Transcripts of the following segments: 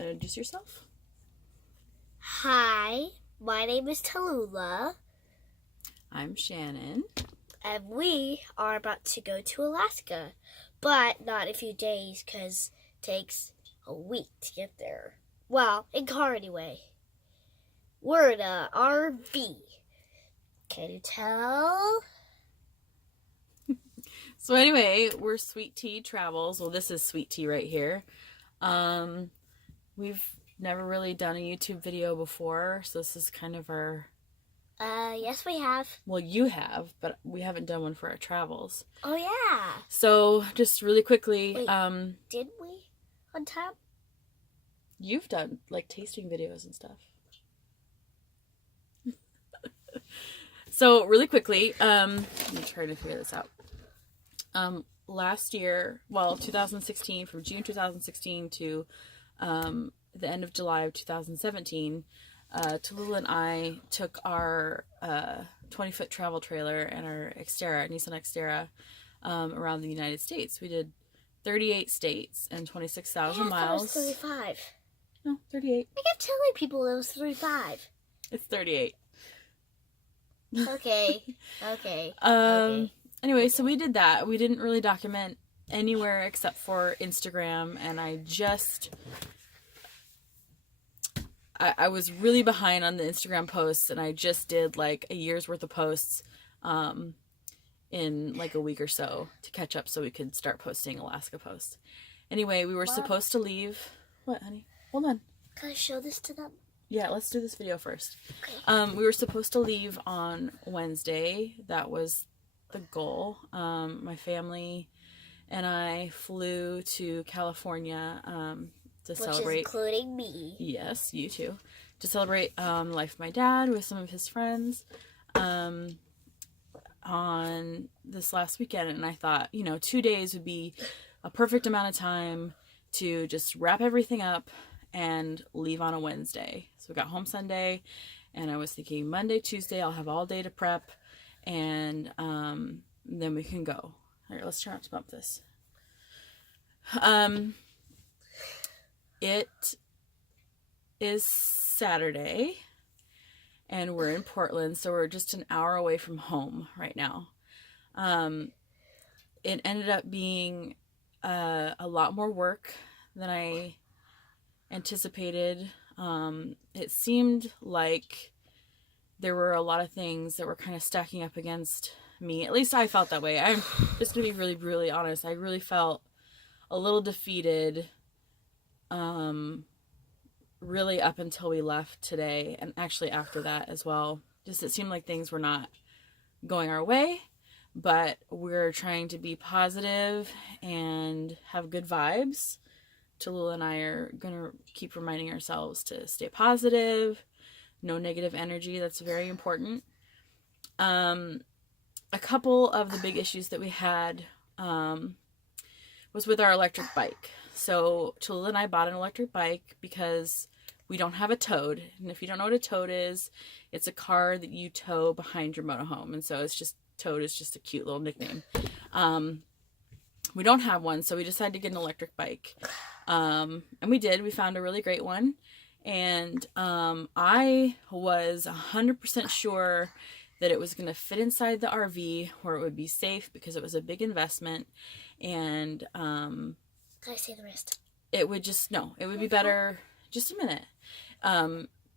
Introduce yourself. Hi, my name is Talula. I'm Shannon. And we are about to go to Alaska, but not in a few days because it takes a week to get there. Well, in car anyway. We're in a RV. Can you tell? So anyway, we're Sweet Tea Travels. Well, this is Sweet Tea right here. We've never really done a YouTube video before, so this is kind of our... Yes we have. Well, you have, but we haven't done one for our travels. Oh yeah. So, just really quickly, Wait, did we on time? You've done, like, tasting videos and stuff. So, really quickly, I'm trying to figure this out. Last year, well, 2016, from June 2016 to the end of July of 2017, Talula and I took our 20-foot travel trailer and our Xterra, Nissan Xterra, around the United States. We did 38 states and 26,000 miles. I thought it was 35. No, 38. I kept telling people it was 35. It's 38. Okay. Anyway, so we did that. We didn't really document anywhere except for Instagram, and I was really behind on the Instagram posts, and I just did like a year's worth of posts in like a week or so to catch up so we could start posting Alaska posts. Anyway, we were supposed to leave. What, honey? Hold on. Can I show this to them? Yeah, let's do this video first. Okay. We were supposed to leave on Wednesday. That was the goal. My family and I flew to California to celebrate. Which is including me. Yes, you too. To celebrate the life of my dad with some of his friends on this last weekend. And I thought, 2 days would be a perfect amount of time to just wrap everything up and leave on a Wednesday. So we got home Sunday, and I was thinking Monday, Tuesday, I'll have all day to prep, and then we can go. All right, let's try not to bump this. It is Saturday, and we're in Portland, so we're just an hour away from home right now. It ended up being a lot more work than I anticipated. It seemed like there were a lot of things that were kind of stacking up against me. At least I felt that way. I'm just gonna be really, really honest. I really felt a little defeated, really up until we left today, and actually after that as well. Just it seemed like things were not going our way, but we're trying to be positive and have good vibes. Talula and I are going to keep reminding ourselves to stay positive, no negative energy. That's very important. A couple of the big issues that we had was with our electric bike. So Talula and I bought an electric bike because we don't have a toad. And if you don't know what a toad is, it's a car that you tow behind your motorhome. And so toad is just a cute little nickname. We don't have one, so we decided to get an electric bike. And we did. We found a really great one. And I was 100% sure that it was going to fit inside the RV where it would be safe because it was a big investment. And Can I say the rest? it would be better. Just a minute.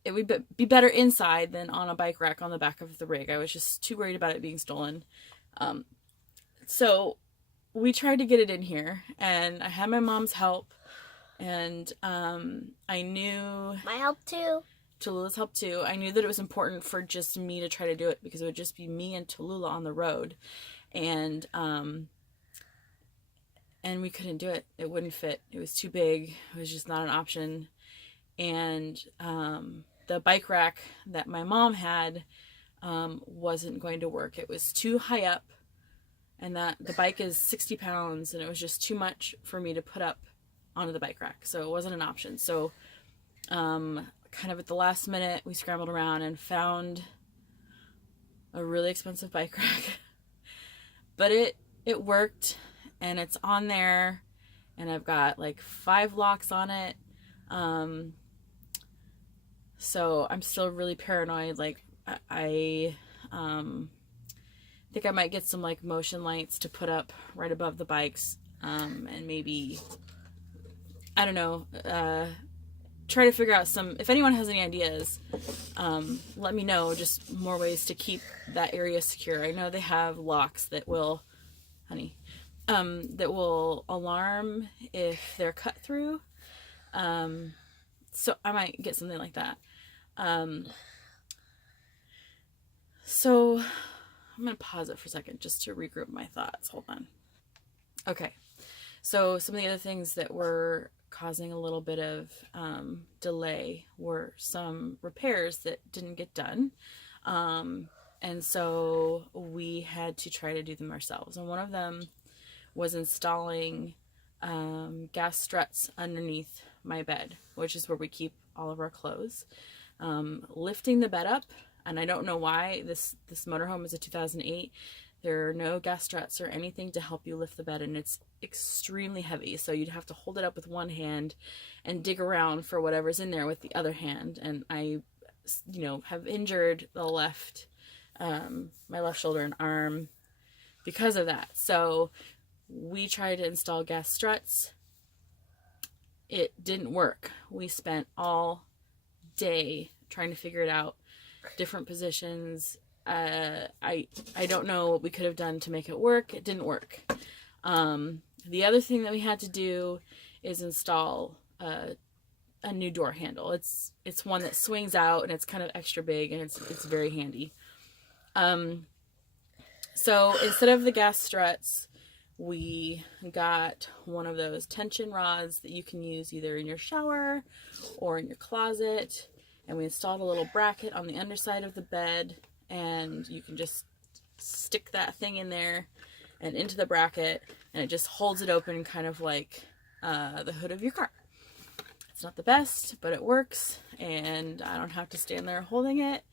It would be better inside than on a bike rack on the back of the rig. I was just too worried about it being stolen. So we tried to get it in here, and I had my mom's help, and I knew... My help too. Talula's help too. I knew that it was important for just me to try to do it because it would just be me and Talula on the road, and we couldn't do it. It wouldn't fit. It was too big. It was just not an option. And the bike rack that my mom had wasn't going to work. It was too high up, and that the bike is 60 pounds, and it was just too much for me to put up onto the bike rack. So it wasn't an option. So kind of at the last minute, we scrambled around and found a really expensive bike rack. But it worked, and it's on there, and I've got like 5 locks on it. So I'm still really paranoid. Like I think I might get some like motion lights to put up right above the bikes, and maybe, I don't know, try to figure out some, if anyone has any ideas, let me know, just more ways to keep that area secure. I know they have locks that will, honey, that will alarm if they're cut through. So I might get something like that. So I'm going to pause it for a second just to regroup my thoughts. Hold on. Okay. So some of the other things that were causing a little bit of delay were some repairs that didn't get done. And so we had to try to do them ourselves. And one of them was installing gas struts underneath my bed, which is where we keep all of our clothes. Lifting the bed up, and I don't know why, this motorhome is a 2008. There are no gas struts or anything to help you lift the bed, and it's extremely heavy. So you'd have to hold it up with one hand and dig around for whatever's in there with the other hand. And I, have injured the left, my left shoulder and arm because of that. So we tried to install gas struts. It didn't work. We spent all day trying to figure it out, different positions. I don't know what we could have done to make it work. It didn't work. The other thing that we had to do is install a new door handle. It's one that swings out, and it's kind of extra big, and it's very handy. So instead of the gas struts, we got one of those tension rods that you can use either in your shower or in your closet, and we installed a little bracket on the underside of the bed, and you can just stick that thing in there and into the bracket, and it just holds it open, kind of like the hood of your car. It's not the best, but it works, and I don't have to stand there holding it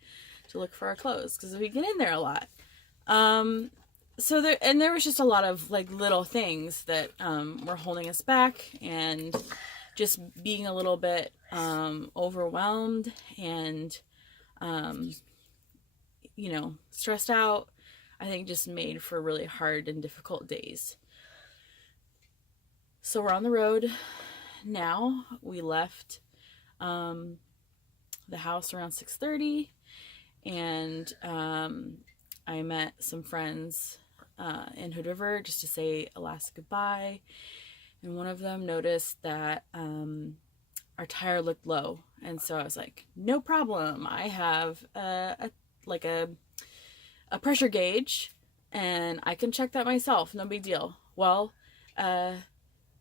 to look for our clothes, because we get in there a lot. So there was just a lot of like little things that were holding us back, and just being a little bit overwhelmed and stressed out, I think just made for really hard and difficult days. So we're on the road now. We left the house around 6:30, and I met some friends in Hood River just to say a last goodbye, and one of them noticed that our tire looked low, and so I was like, no problem, I have a pressure gauge, and I can check that myself, no big deal. Well,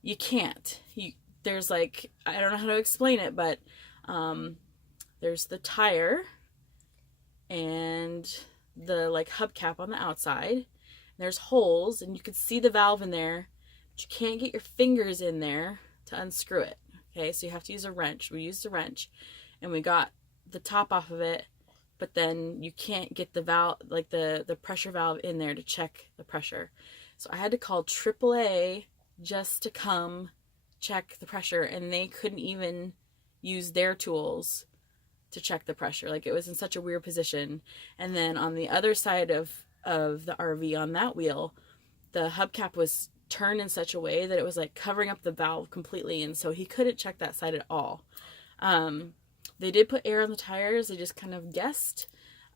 you can't. There's like, I don't know how to explain it, but there's the tire and the like hubcap on the outside. There's holes, and you can see the valve in there, but you can't get your fingers in there to unscrew it. Okay, so you have to use a wrench. We used a wrench, and we got the top off of it, but then you can't get the valve, like the pressure valve in there to check the pressure. So I had to call AAA just to come check the pressure, and they couldn't even use their tools to check the pressure. Like, it was in such a weird position. And then on the other side of the RV, on that wheel, the hubcap was turned in such a way that it was like covering up the valve completely, and so he couldn't check that side at all. They did put air on the tires. They just kind of guessed.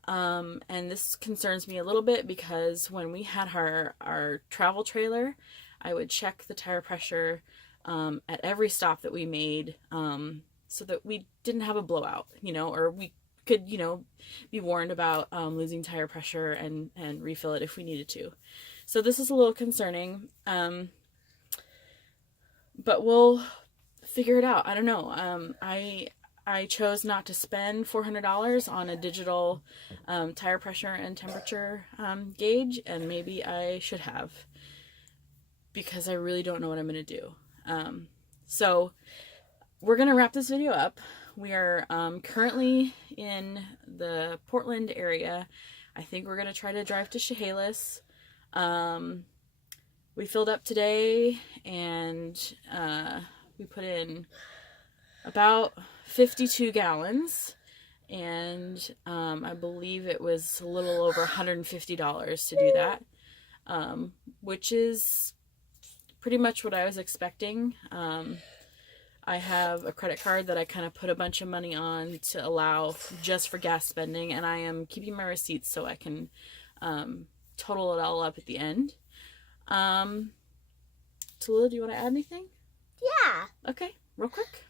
And this concerns me a little bit, because when we had our travel trailer, I would check the tire pressure at every stop that we made, so that we didn't have a blowout, or we could, be warned about losing tire pressure and refill it if we needed to. So this is a little concerning, but we'll figure it out. I don't know. I chose not to spend $400 on a digital tire pressure and temperature gauge, and maybe I should have, because I really don't know what I'm going to do. So we're going to wrap this video up. We are currently in the Portland area. I think we're going to try to drive to Cabelas. We filled up today, and we put in about 52 gallons. And I believe it was a little over $150 to do that, which is pretty much what I was expecting. I have a credit card that I kind of put a bunch of money on to allow just for gas spending, and I am keeping my receipts so I can total it all up at the end. Talula, do you want to add anything? Yeah. Okay, real quick.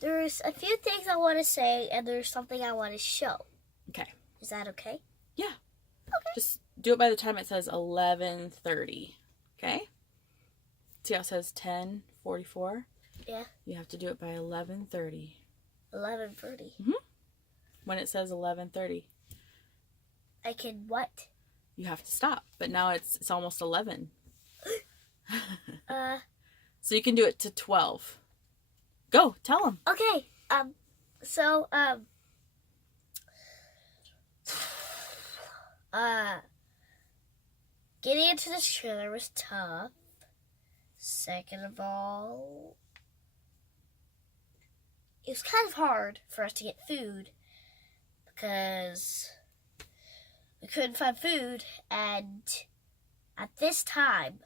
There's a few things I want to say, and there's something I want to show. Okay. Is that okay? Yeah. Okay. Just do it by the time it says 11:30. Okay? See how it says 10:44? Yeah. You have to do it by 11:30. 11:30. When it says 11:30, I can what? you have to stop. But now it's almost 11. So you can do it to 12. Go, tell them. Okay. Getting into this trailer was tough. Second of all, it was kind of hard for us to get food because we couldn't find food, and at this time,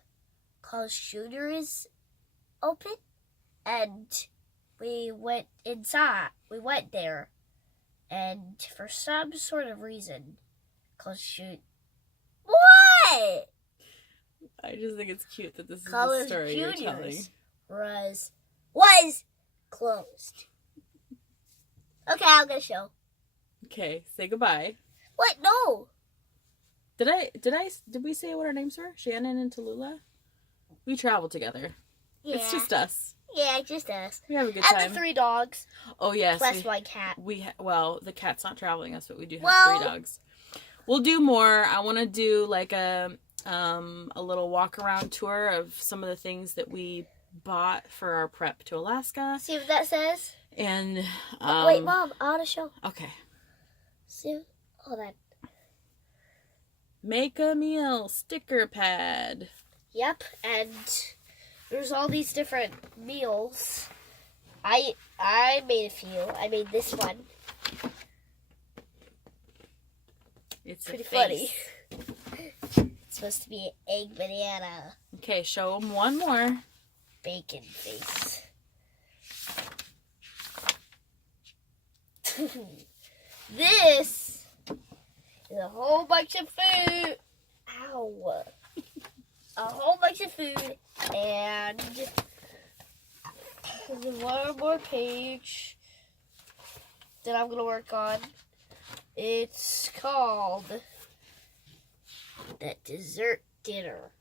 College Junior is open, and we went inside. We went there, and for some sort of reason, College Junior. What? I just think it's cute that this is the College story you're telling. Juniors was closed. Okay, I'm gonna show. Okay, say goodbye. What? No. Did we say what our names were? Shannon and Talula? We travel together. Yeah. It's just us. Yeah, just us. We have a good And time. the 3 dogs. Oh yes. Plus 1 cat. Well, the cat's not traveling us, but we do have 3 dogs. We'll do more. I want to do like a little walk around tour of some of the things that we bought for our prep to Alaska. See what that says? And wait, Mom, I want to show. Okay. See all that. Make a meal sticker pad. Yep, and there's all these different meals. I made a few. I made this one. It's pretty a funny. face. It's supposed to be an egg banana. Okay, show them one more. Bacon face. This is a whole bunch of food. Ow. A whole bunch of food. And there's one more page that I'm going to work on. It's called The Dessert Dinner.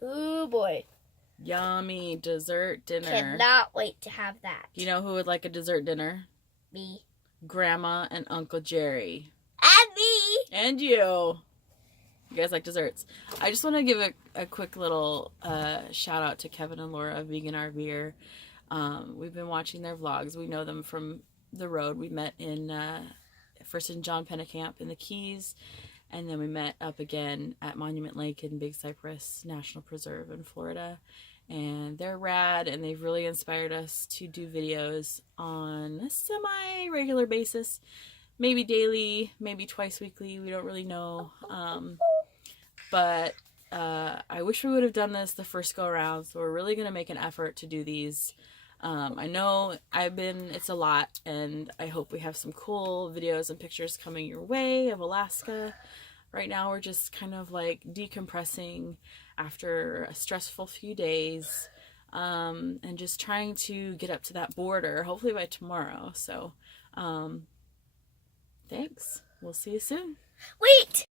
Oh boy. Yummy dessert dinner. Cannot wait to have that. You know who would like a dessert dinner? Me. Grandma and Uncle Jerry. And me. And you. You guys like desserts. I just want to give a quick little shout out to Kevin and Laura of Vegan RVer. We've been watching their vlogs. We know them from the road. We met first in John Pennekamp in the Keys, and then we met up again at Monument Lake in Big Cypress National Preserve in Florida. And they're rad, and they've really inspired us to do videos on a semi-regular basis. Maybe daily, maybe twice weekly. We don't really know. But I wish we would have done this the first go around. So we're really going to make an effort to do these. I know it's a lot, and I hope we have some cool videos and pictures coming your way of Alaska. Right now we're just kind of like decompressing after a stressful few days, and just trying to get up to that border, hopefully by tomorrow. So, thanks. We'll see you soon. Wait!